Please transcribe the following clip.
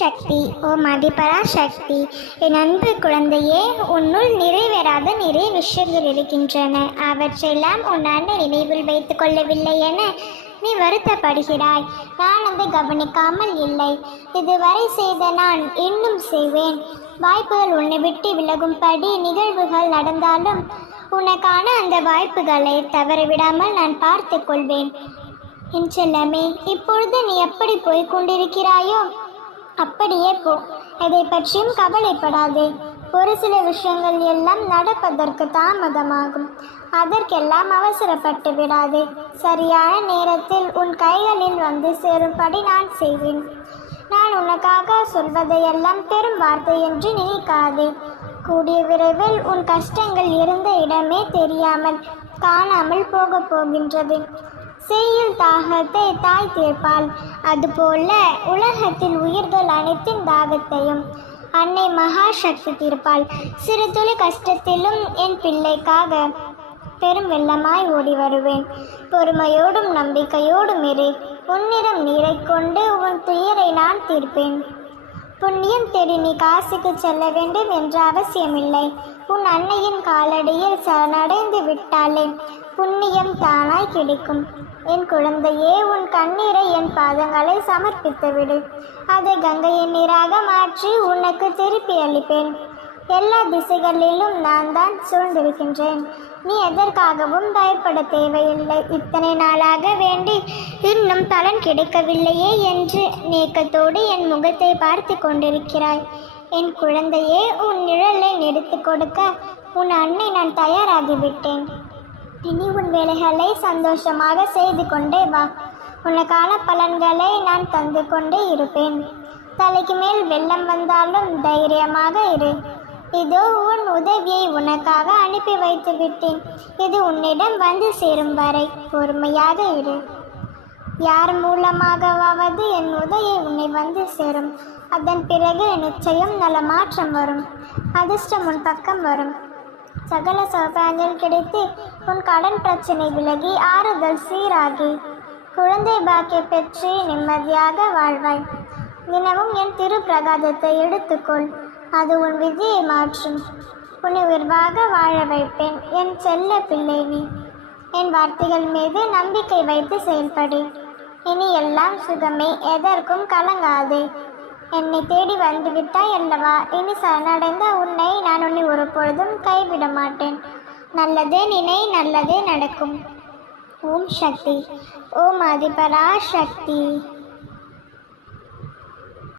சக்தி, ஓ மதிபரா சக்தி, என் அன்பு குழந்தையே, உன்னுள் நிறைவேறாத நிறைய விஷயங்கள் இருக்கின்றன. அவற்றையெல்லாம் உன் அண்ணன் நினைவில் வைத்துக் கொள்ளவில்லை என நீ வருத்தப்படுகிறாய். நான் அதை கவனிக்காமல் இல்லை. இதுவரை செய்த நான் இன்னும் செய்வேன். வாய்ப்புகள் உன்னை விட்டு விலகும்படி நிகழ்வுகள் நடந்தாலும் உனக்கான அந்த வாய்ப்புகளை தவறவிடாமல் நான் பார்த்து கொள்வேன். என் செல்லமே, இப்பொழுது நீ எப்படி போய்கொண்டிருக்கிறாயோ அப்படியே போ. எதை பற்றியும் கவலைப்படாதே. ஒரு சில விஷயங்கள் எல்லாம் நடப்பதற்கு தாமதமாகும். அதற்கெல்லாம் அவசரப்பட்டு விடாதே. சரியான நேரத்தில் உன் கைகளில் வந்து சேரும்படி நான் செய்வேன். நான் உனக்காக சொல்வதையெல்லாம் பெரும் வார்த்தை என்று நினைக்காதே. கூடிய விரைவில் உன் கஷ்டங்கள் இருந்த இடமே தெரியாமல் காணாமல் போகின்றது. செய்யுள் தாகத்தை தாய் தீர்ப்பாள். அதுபோல உலகத்தில் உயிர்கள் அனைத்தின் தாகத்தையும் அன்னை மகாசக்தி தீர்ப்பாள். சிறு துளி கஷ்டத்திலும் என் பிள்ளைக்காக பெரும் வெள்ளமாய் ஓடி வருவேன். பொறுமையோடும் நம்பிக்கையோடும் இரு. உன்னிடம் நீரை கொண்டு உன் துயரை நான் தீர்ப்பேன். புண்ணியம் தேடி நீ காசிக்கு செல்ல வேண்டும் என்ற அவசியமில்லை. உன் அன்னையின் காலடியில் சரணடைந்து விட்டாலே புண்ணியம் தானாய் கிடைக்கும். என் குழந்தையே, உன் கண்ணீரை என் பாதங்களை சமர்ப்பித்து விடு. அதை கங்கையின் நீராக மாற்றி உனக்கு திருப்பி அளிப்பேன். எல்லா திசைகளிலும் நான் தான் சூழ்ந்திருக்கின்றேன். நீ எதற்காகவும் பயப்பட தேவையில்லை. இத்தனை நாளாக வேண்டி இன்னும் பலன் கிடைக்கவில்லையே என்று நேக்கத்தோடு என் முகத்தை பார்த்து கொண்டிருக்கிறாய். என் குழந்தையே, உன் நிழலை நெடுத்து கொடுக்க உன் அன்னை நான் தயாராகிவிட்டேன். இனி உன் வேலைகளை சந்தோஷமாக செய்து கொண்டே வா. உனக்கான பலன்களை நான் தந்து கொண்டே இருப்பேன். தலைக்கு மேல் வெள்ளம் வந்தாலும் தைரியமாக இரு. இதோ உன் உதவியை உனக்காக அனுப்பி வைத்து விட்டேன். இது உன்னிடம் வந்து சேரும் வரை பொறுமையாக இரு. யார் மூலமாகவாவது என் உதவியை உன்னை வந்து சேரும். அதன் பிறகு நிச்சயம் நல்ல மாற்றம் வரும். அதிர்ஷ்டம் உன் பக்கம் வரும். சகல சௌபாகியங்கள் கிடைத்து உன் கடன் பிரச்சனை விலகி ஆறுதல் சீராகி குழந்தை பாக்கிய பெற்று நிம்மதியாக வாழ்வாய். தினமும் என் திரு பிரகாதத்தை எடுத்துக்கொள். அது உன் விதியை மாற்றும். உன்னை உயர்வாக வாழ வைப்பேன். என் செல்ல பிள்ளை நீ. என் வார்த்தைகள் மீது நம்பிக்கை வைத்து செயல்படு. இனி எல்லாம் சுகமே. எதற்கும் கலங்காதே. என்னை தேடி வந்துவிட்டாய் அல்லவா? இனி சரணடைந்த உன்னை நான் உன்னை ஒரு பொழுதும் கைவிட மாட்டேன். நல்லதே நினை, நல்லதே நடக்கும். ஓம் சக்தி. ஓம் ஆதிபரா சக்தி.